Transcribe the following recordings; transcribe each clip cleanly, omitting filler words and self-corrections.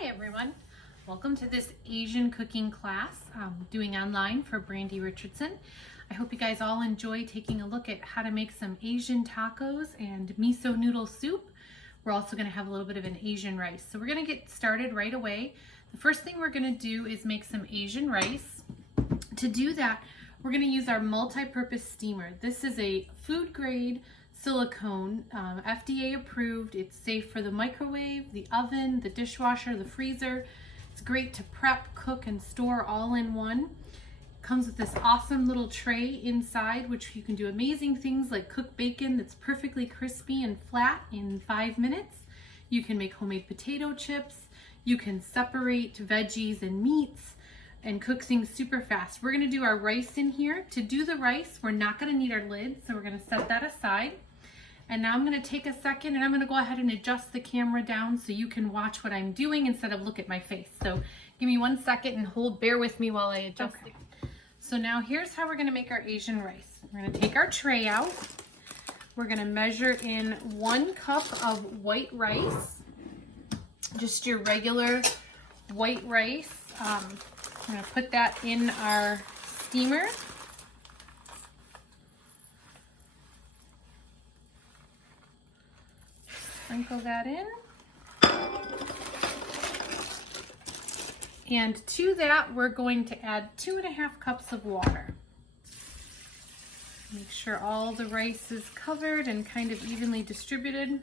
Hi everyone, welcome to this Asian cooking class I'm doing online for Brandy Richardson. I hope you guys all enjoy taking a look at how to make some Asian tacos and miso noodle soup. We're also going to have a little bit of an Asian rice. So we're going to get started right away. The first thing we're going to do is make some Asian rice. To do that, we're going to use our multi-purpose steamer. This is a food grade silicone, FDA approved. It's safe for the microwave, the oven, the dishwasher, the freezer. It's great to prep, cook, and store all in one. Comes with this awesome little tray inside, which you can do amazing things like cook bacon that's perfectly crispy and flat in 5 minutes. You can make homemade potato chips. You can separate veggies and meats and cook things super fast. We're gonna do our rice in here. To do the rice, we're not gonna need our lid, so we're gonna set that aside. And now I'm gonna take a second and I'm gonna go ahead and adjust the camera down so you can watch what I'm doing instead of look at my face. So give me 1 second and bear with me while I adjust it. So now here's how we're gonna make our Asian rice. We're gonna take our tray out. We're gonna measure in 1 cup of white rice, just your regular white rice. I'm gonna put that in our steamer. Sprinkle that in. And to that, we're going to add 2.5 cups of water. Make sure all the rice is covered and kind of evenly distributed.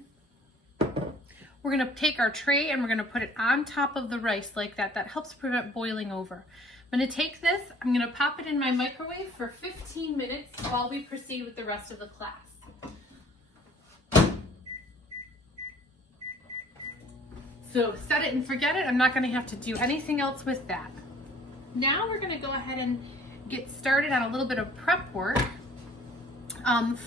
We're gonna take our tray and we're gonna put it on top of the rice like that. That helps prevent boiling over. I'm gonna take this, I'm gonna pop it in my microwave for 15 minutes while we proceed with the rest of the class. So set it and forget it. I'm not gonna have to do anything else with that. Now we're gonna go ahead and get started on a little bit of prep work.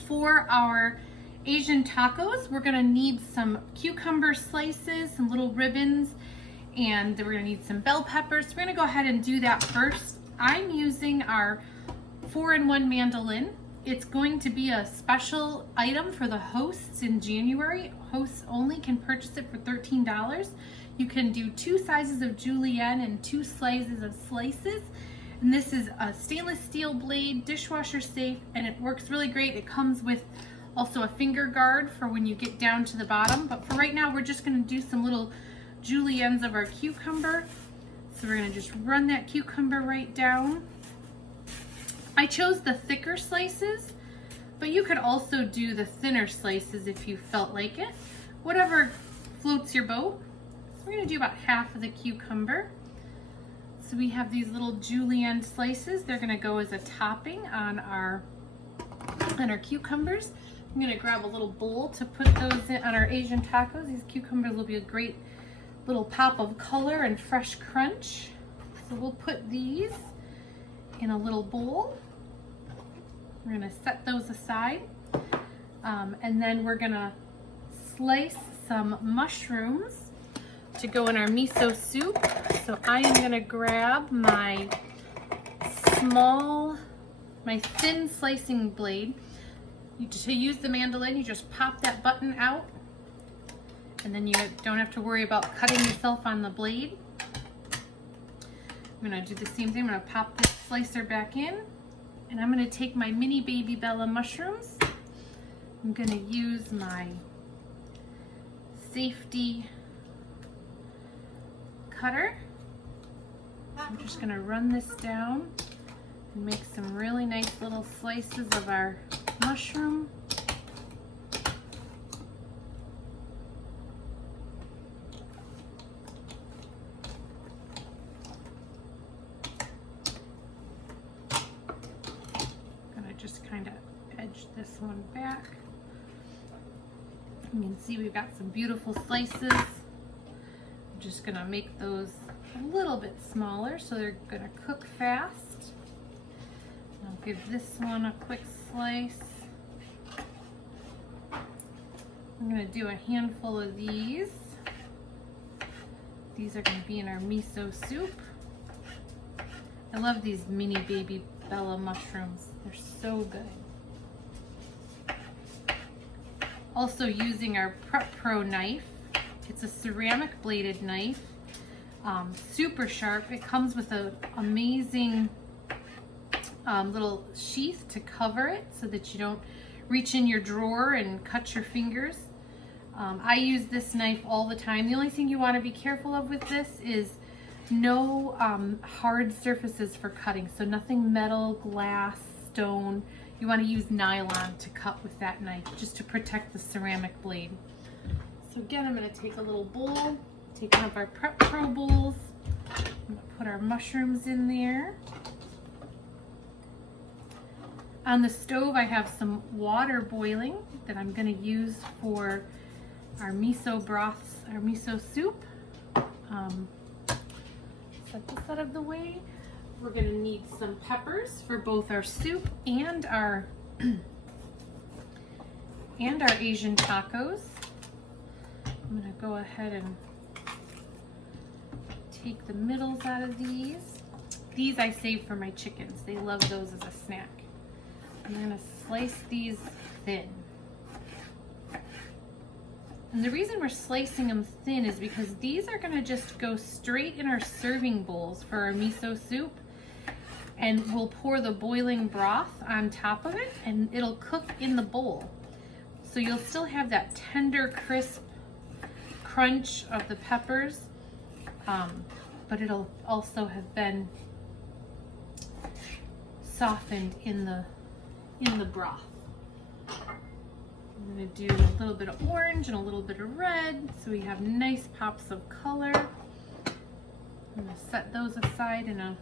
For our Asian tacos, we're gonna need some cucumber slices, some little ribbons, and we're gonna need some bell peppers. So we're gonna go ahead and do that first. I'm using our 4-in-1 mandolin. It's going to be a special item for the hosts in January. Hosts only can purchase it for $13. You can do 2 sizes of julienne and 2 slices of slices. And this is a stainless steel blade, dishwasher safe, and it works really great. It comes with also a finger guard for when you get down to the bottom. But for right now, we're just gonna do some little juliennes of our cucumber. So we're gonna just run that cucumber right down. I chose the thicker slices, but you could also do the thinner slices if you felt like it. Whatever floats your boat. So we're gonna do about half of the cucumber. So we have these little julienne slices. They're gonna go as a topping on our cucumbers. I'm gonna grab a little bowl to put those in on our Asian tacos. These cucumbers will be a great little pop of color and fresh crunch. So we'll put these in a little bowl. We're gonna set those aside. And then we're gonna slice some mushrooms to go in our miso soup. So I am gonna grab my thin slicing blade. To use the mandolin, you just pop that button out, and then you don't have to worry about cutting yourself on the blade. I'm gonna do the same thing. I'm gonna pop this slicer back in, and I'm gonna take my mini baby Bella mushrooms. I'm gonna use my safety cutter. I'm just gonna run this down and make some really nice little slices of our mushroom. Gonna just kind of edge this one back. You can see we've got some beautiful slices. I'm just gonna make those a little bit smaller so they're gonna cook fast. I'll give this one a quick slice. I'm gonna do a handful of these. These are gonna be in our miso soup. I love these mini baby Bella mushrooms. They're so good. Also using our Prep Pro knife. It's a ceramic bladed knife. super sharp. It comes with an amazing little sheath to cover it so that you don't reach in your drawer and cut your fingers. I use this knife all the time. The only thing you want to be careful of with this is no hard surfaces for cutting. So nothing metal, glass, stone. You want to use nylon to cut with that knife just to protect the ceramic blade. So again, I'm going to take a little bowl, take one of our Prep Pro bowls. I'm going to put our mushrooms in there. On the stove, I have some water boiling that I'm going to use for our miso broths, our miso soup. Set this out of the way. We're going to need some peppers for both our soup and our Asian tacos. I'm going to go ahead and take the middles out of these. These I save for my chickens. They love those as a snack. I'm going to slice these thin. And the reason we're slicing them thin is because these are going to just go straight in our serving bowls for our miso soup. And we'll pour the boiling broth on top of it and it'll cook in the bowl. So you'll still have that tender, crisp crunch of the peppers, but it'll also have been softened in the broth. I'm going to do a little bit of orange and a little bit of red so we have nice pops of color. I'm going to set those aside in a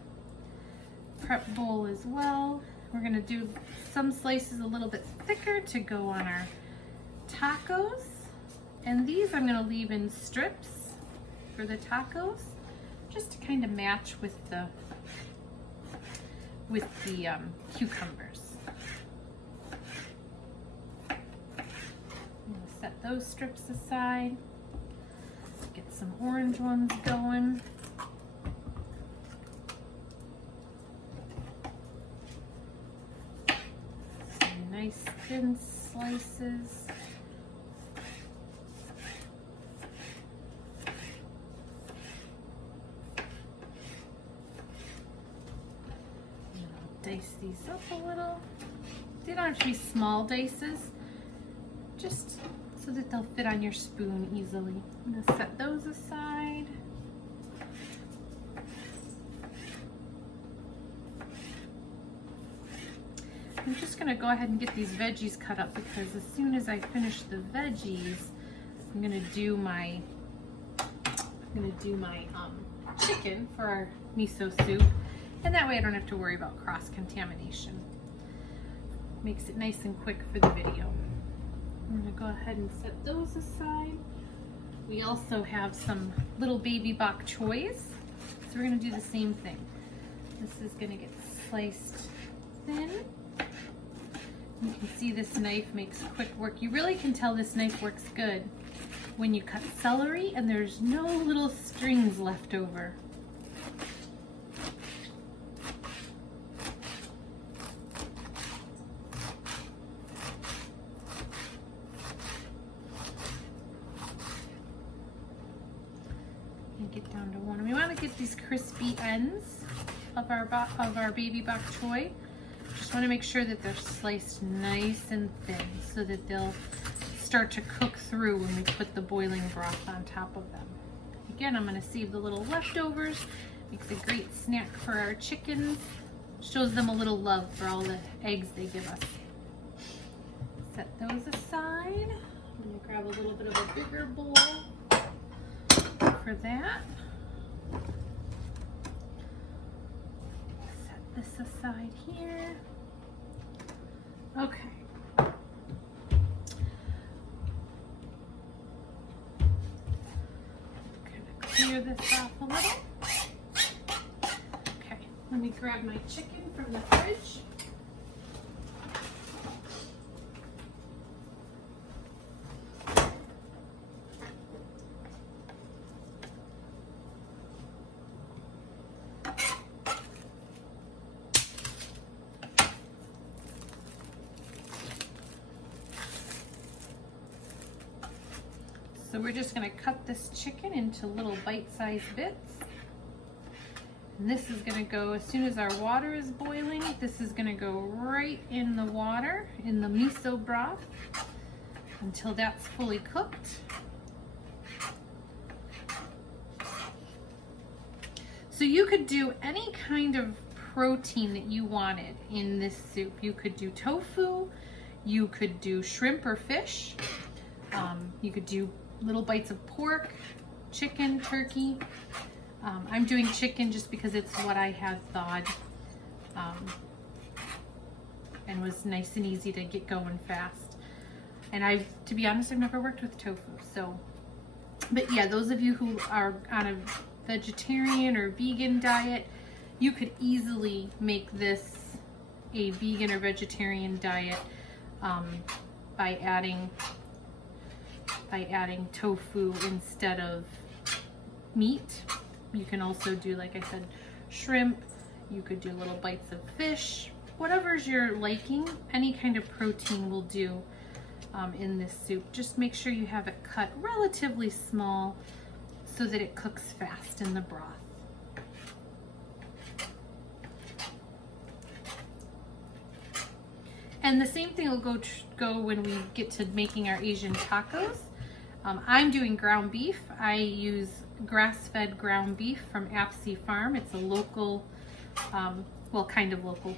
prep bowl as well. We're going to do some slices a little bit thicker to go on our tacos. And these I'm going to leave in strips for the tacos just to kind of match with the cucumbers. I'm going to set those strips aside. Get some orange ones going. Some nice thin slices. Dice these up a little. They don't have to be small dices, just so that they'll fit on your spoon easily. I'm going to set those aside. I'm just going to go ahead and get these veggies cut up because as soon as I finish the veggies, I'm going to do my chicken for our miso soup. And that way I don't have to worry about cross-contamination. Makes it nice and quick for the video. I'm going to go ahead and set those aside. We also have some little baby bok choys. So we're going to do the same thing. This is going to get sliced thin. You can see this knife makes quick work. You really can tell this knife works good when you cut celery and there's no little strings left over. Get down to one. We want to get these crispy ends of our baby bok choy. Just want to make sure that they're sliced nice and thin so that they'll start to cook through when we put the boiling broth on top of them. Again, I'm going to save the little leftovers. Makes a great snack for our chickens. Shows them a little love for all the eggs they give us. Set those aside. I'm going to grab a little bit of a bigger bowl for that. Set this aside here. Okay. Kind of clear this off a little. Okay, let me grab my chicken from the fridge. So we're just going to cut this chicken into little bite-sized bits. And this is gonna go, as soon as our water is boiling, this is gonna go right in the water, in the miso broth, until that's fully cooked. So you could do any kind of protein that you wanted in this soup. You could do tofu, you could do shrimp or fish, you could do little bites of pork, chicken, turkey. I'm doing chicken just because it's what I had thawed and was nice and easy to get going fast. And to be honest, I've never worked with tofu. So, but yeah, those of you who are on a vegetarian or vegan diet, you could easily make this a vegan or vegetarian diet by adding tofu instead of meat. You can also do, like I said, shrimp. You could do little bites of fish. Whatever's your liking, any kind of protein will do in this soup. Just make sure you have it cut relatively small so that it cooks fast in the broth. And the same thing will go when we get to making our Asian tacos. I'm doing ground beef. I use grass-fed ground beef from Epicure Farm. It's a local, well, kind of local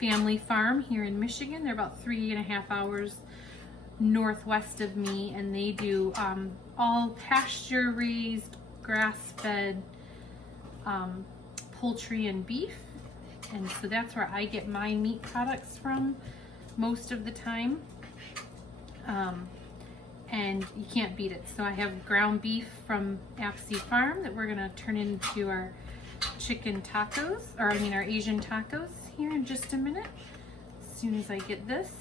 family farm here in Michigan. They're about 3.5 hours northwest of me, and they do all pasture-raised, grass-fed poultry and beef. And so that's where I get my meat products from most of the time. And you can't beat it. So I have ground beef from Epicure Farm that we're gonna turn into our chicken tacos, or I mean our Asian tacos here in just a minute. As soon as I get this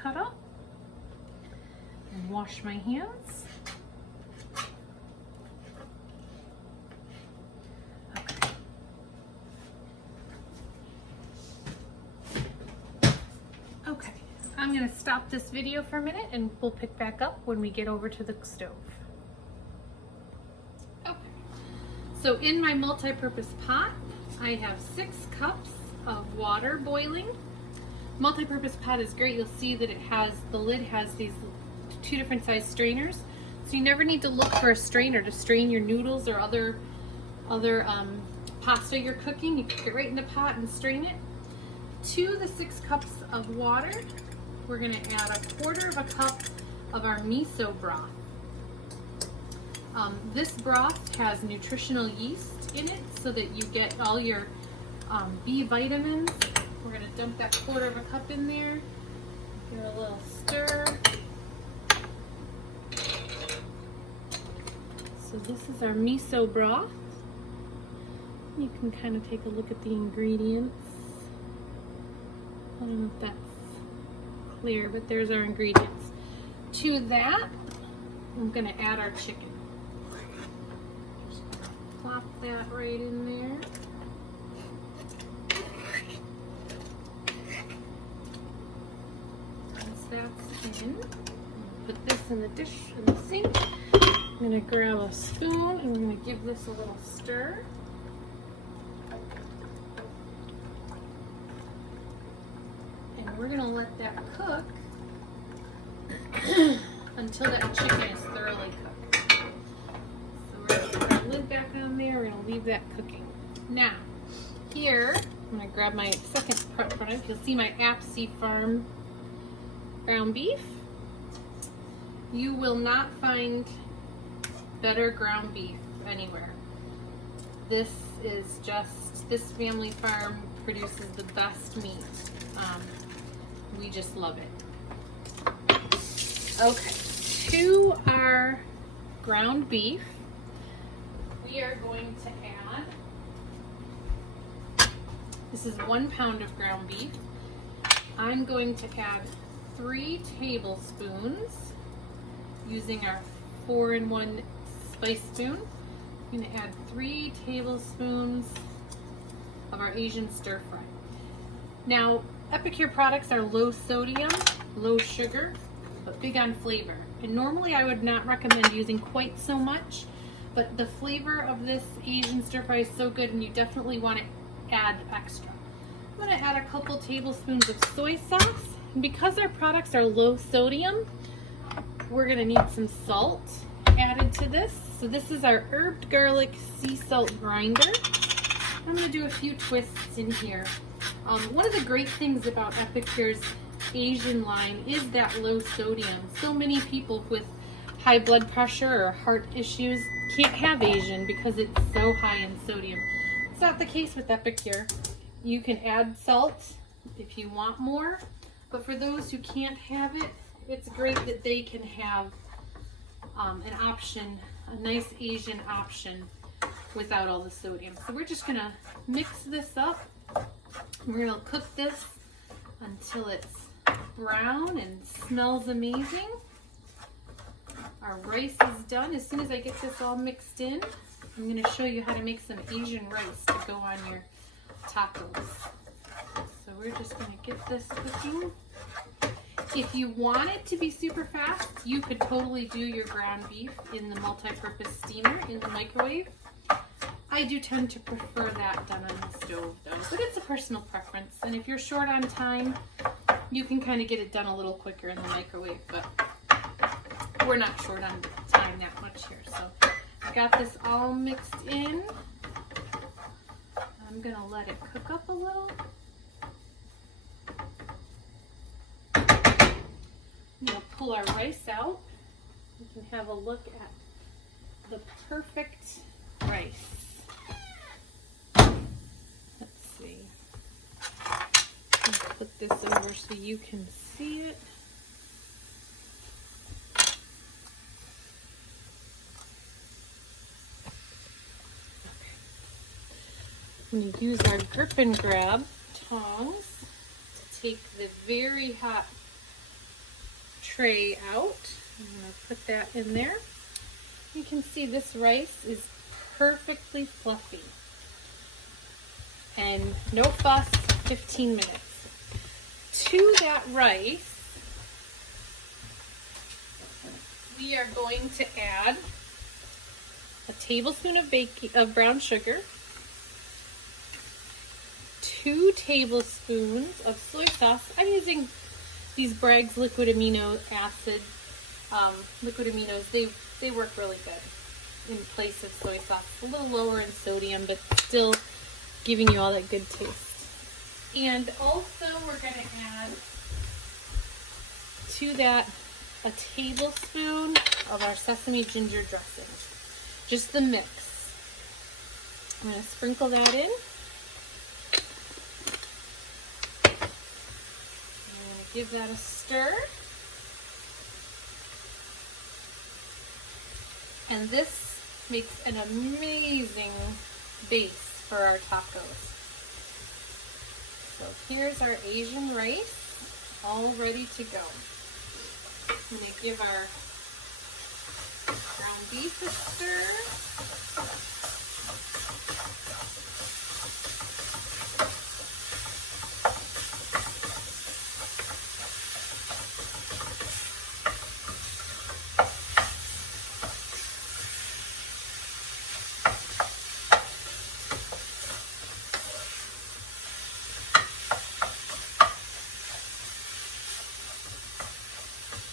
cut up and wash my hands. Okay, I'm going to stop this video for a minute and we'll pick back up when we get over to the stove. Okay, so in my multi-purpose pot, I have 6 cups of water boiling. Multi-purpose pot is great. You'll see that the lid has these 2 different size strainers. So you never need to look for a strainer to strain your noodles or other pasta you're cooking. You cook it right in the pot and strain it. To the 6 cups of water, we're going to add 1/4 cup of our miso broth. This broth has nutritional yeast in it so that you get all your B vitamins. We're going to dump that 1/4 cup in there. Give it a little stir. So this is our miso broth. You can kind of take a look at the ingredients. I don't know if that's clear, but there's our ingredients. To that, I'm going to add our chicken. Just plop that right in there. Once that's in, put this in the dish, in the sink. I'm going to grab a spoon and I'm going to give this a little stir. We're going to let that cook until that chicken is thoroughly cooked. So we're going to put the lid back on there. We're going to leave that cooking. Now, here, I'm going to grab my second product. You'll see my Epicure Farm ground beef. You will not find better ground beef anywhere. This family farm produces the best meat. We just love it. Okay, to our ground beef, we are going to add, this is 1 pound of ground beef. I'm going to add 3 tablespoons using our 4-in-1 spice spoon. I'm going to add 3 tablespoons of our Asian stir fry. Now, Epicure products are low sodium, low sugar, but big on flavor. And normally I would not recommend using quite so much, but the flavor of this Asian stir fry is so good, and you definitely want to add extra. I'm going to add a couple tablespoons of soy sauce. And because our products are low sodium, we're going to need some salt added to this. So this is our herbed garlic sea salt grinder. I'm going to do a few twists in here. One of the great things about Epicure's Asian line is that low sodium. So many people with high blood pressure or heart issues can't have Asian because it's so high in sodium. It's not the case with Epicure. You can add salt if you want more, but for those who can't have it, it's great that they can have an option, a nice Asian option without all the sodium. So we're just gonna mix this up. We're gonna cook this until it's brown and smells amazing. Our rice is done. As soon as I get this all mixed in, I'm gonna show you how to make some Asian rice to go on your tacos. So we're just gonna get this cooking. If you want it to be super fast, you could totally do your ground beef in the multi-purpose steamer in the microwave. I do tend to prefer that done on the stove though, but it's a personal preference. And if you're short on time, you can kind of get it done a little quicker in the microwave, but we're not short on time that much here. So I got this all mixed in. I'm gonna let it cook up a little. I'm gonna pull our rice out. We can have a look at the perfect rice. Let's see. I'll put this over so you can see it. I'm going to use our grip and grab tongs to take the very hot tray out. I'm going to put that in there. You can see this rice is perfectly fluffy. And no fuss, 15 minutes. To that rice, we are going to add a tablespoon of brown sugar, 2 tablespoons of soy sauce. I'm using these Bragg's liquid amino acid. Liquid aminos, they work really good in place of soy sauce. A little lower in sodium, but still giving you all that good taste. And also we're going to add to that a tablespoon of our sesame ginger dressing. Just the mix. I'm going to sprinkle that in. Give that a stir. And this makes an amazing base for our tacos. So here's our Asian rice, all ready to go. I'm going to give our ground beef a stir.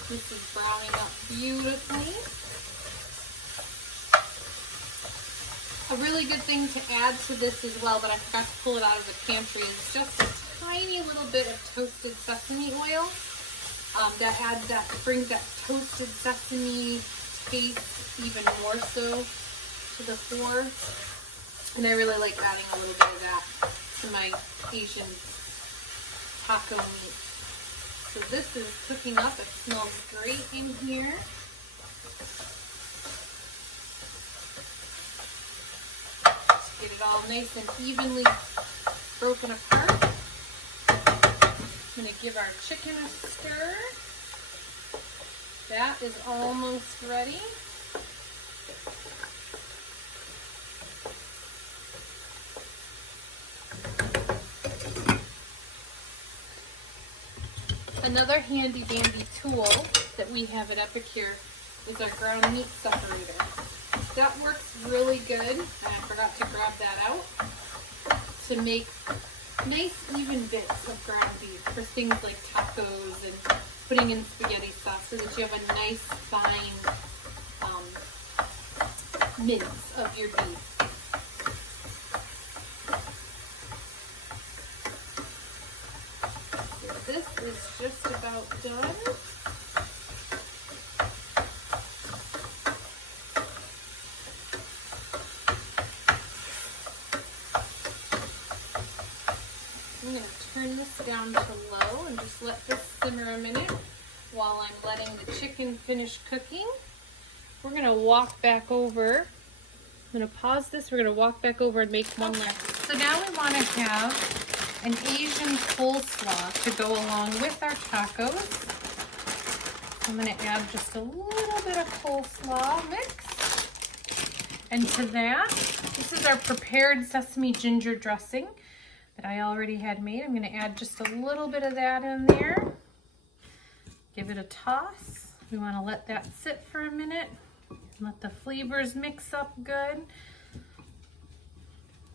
This is browning up beautifully. A really good thing to add to this as well, but I forgot to pull it out of the pantry, is just a tiny little bit of toasted sesame oil. That brings that toasted sesame taste even more so to the fore. And I really like adding a little bit of that to my Asian taco meat. So this is cooking up. It smells great in here. Just get it all nice and evenly broken apart. I'm going to give our chicken a stir. That is almost ready. Another handy dandy tool that we have at Epicure is our ground meat separator. that works really good. And I forgot to grab that out to make nice even bits of ground beef for things like tacos and putting in spaghetti sauce so that you have a nice fine mince of your beef. So this is just about done. I'm going to turn this down to low and just let this simmer a minute while I'm letting the chicken finish cooking. We're going to walk back over. I'm going to pause this. We're going to walk back over and make one last. So now we want to have an Asian coleslaw to go along with our tacos. I'm going to add just a little bit of coleslaw mix. And to that, this is our prepared sesame ginger dressing that I already had made. I'm going to add just a little bit of that in there. Give it a toss. We want to let that sit for a minute. Let the flavors mix up good.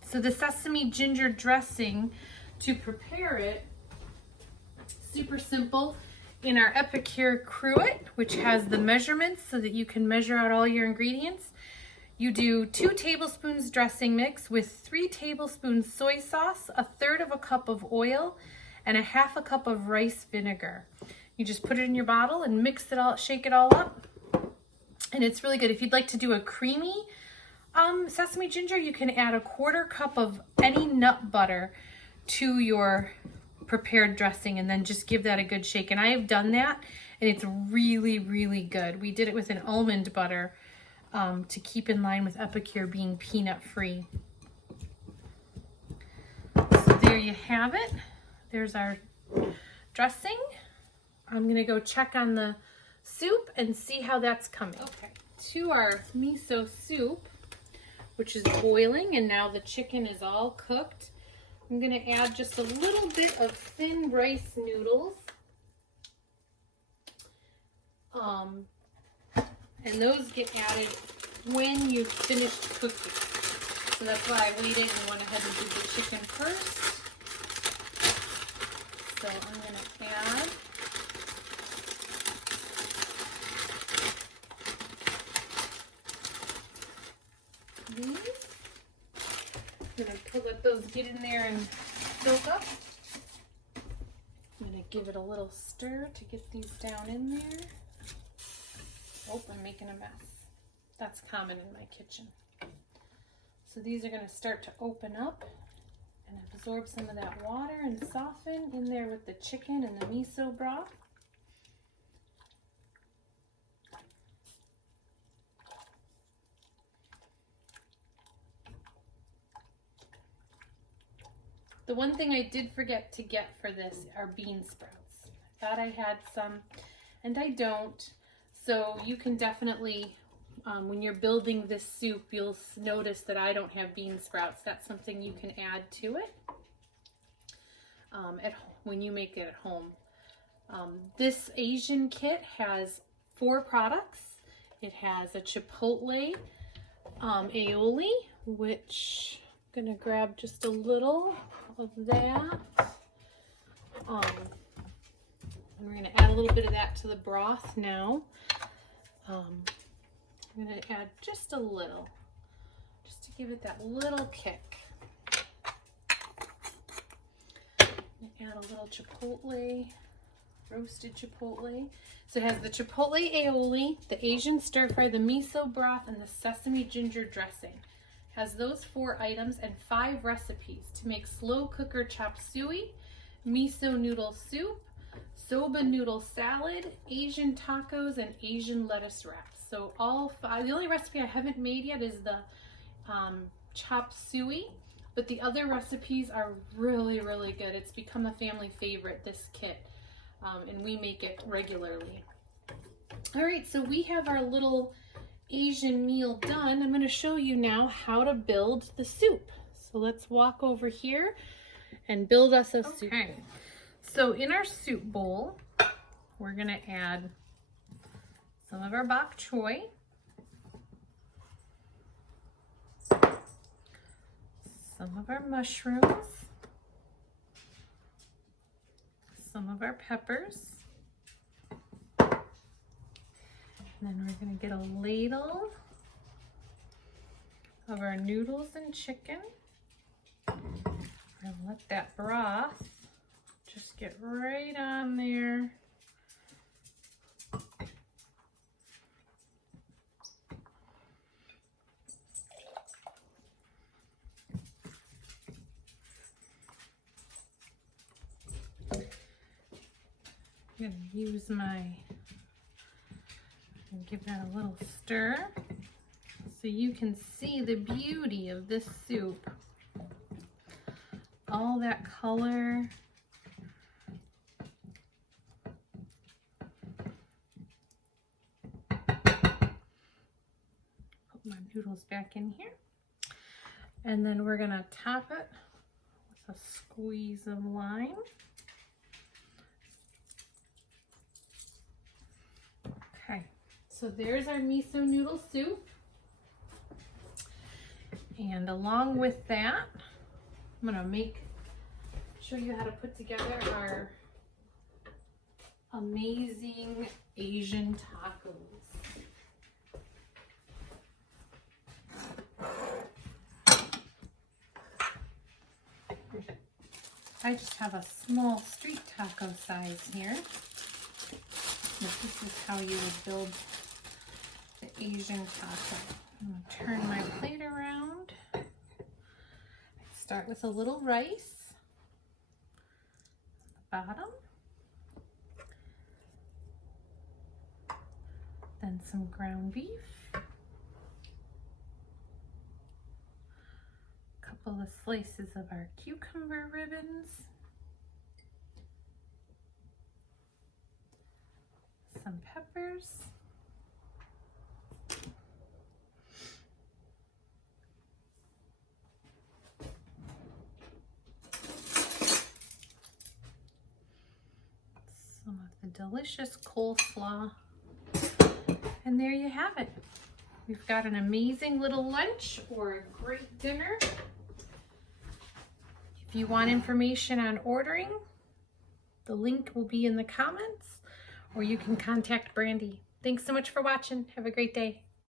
So the sesame ginger dressing, to prepare it, super simple. In our Epicure cruet, which has the measurements so that you can measure out all your ingredients, you do 2 tablespoons dressing mix with 3 tablespoons soy sauce, 1/3 cup of oil, and 1/2 cup of rice vinegar. You just put it in your bottle and mix it all, shake it all up. And it's really good. If you'd like to do a creamy sesame ginger, you can add 1/4 cup of any nut butter to your prepared dressing and then just give that a good shake. And I have done that and it's really, really good. We did it with an almond butter to keep in line with Epicure being peanut free. So there you have it. There's our dressing. I'm gonna go check on the soup and see how that's coming. Okay, to our miso soup, which is boiling, and now the chicken is all cooked. I'm gonna add just a little bit of thin rice noodles. And those get added when you've finished cooking. So that's why I waited and went ahead and did the chicken first. So I'm gonna add these. I'm going to let those get in there and soak up. I'm going to give it a little stir to get these down in there. Oh, I'm making a mess. That's common in my kitchen. So these are going to start to open up and absorb some of that water and soften in there with the chicken and the miso broth. The one thing I did forget to get for this are bean sprouts. I thought I had some, and I don't. So you can definitely, when you're building this soup, you'll notice that I don't have bean sprouts. That's something you can add to it when you make it at home. This Asian kit has 4 products. It has a chipotle aioli, which I'm gonna grab just a little of that. And we're gonna add a little bit of that to the broth now. I'm gonna add just a little, just to give it that little kick. Add a little chipotle, roasted chipotle. So it has the chipotle aioli, the Asian stir fry, the miso broth, and the sesame ginger dressing. Has those 4 items and 5 recipes to make slow cooker chop suey, miso noodle soup, soba noodle salad, Asian tacos, and Asian lettuce wraps. So all 5. The only recipe I haven't made yet is the chop suey, but the other recipes are really, really good. It's become a family favorite, this kit, and we make it regularly. All right, so we have our little Asian meal done. I'm going to show you now how to build the soup. So let's walk over here and build us a soup. Okay. So in our soup bowl, we're going to add some of our bok choy. some of our mushrooms, some of our peppers, and then we're going to get a ladle of our noodles and chicken. And let that broth just get right on there. I'm going to use and give that a little stir so you can see the beauty of this soup. All that color. Put my noodles back in here. And then we're gonna top it with a squeeze of lime. Okay, so there's our miso noodle soup. And along with that, I'm gonna show you how to put together our amazing Asian tacos. I just have a small street taco size here. But this is how you would build the Asian taco. I'm gonna turn my plate around. Start with a little rice at the bottom, then some ground beef, a couple of slices of our cucumber ribbons, some peppers, some of the delicious coleslaw, and there you have it. We've got an amazing little lunch or a great dinner. If you want information on ordering, the link will be in the comments, or you can contact Brandy. Thanks so much for watching. Have a great day.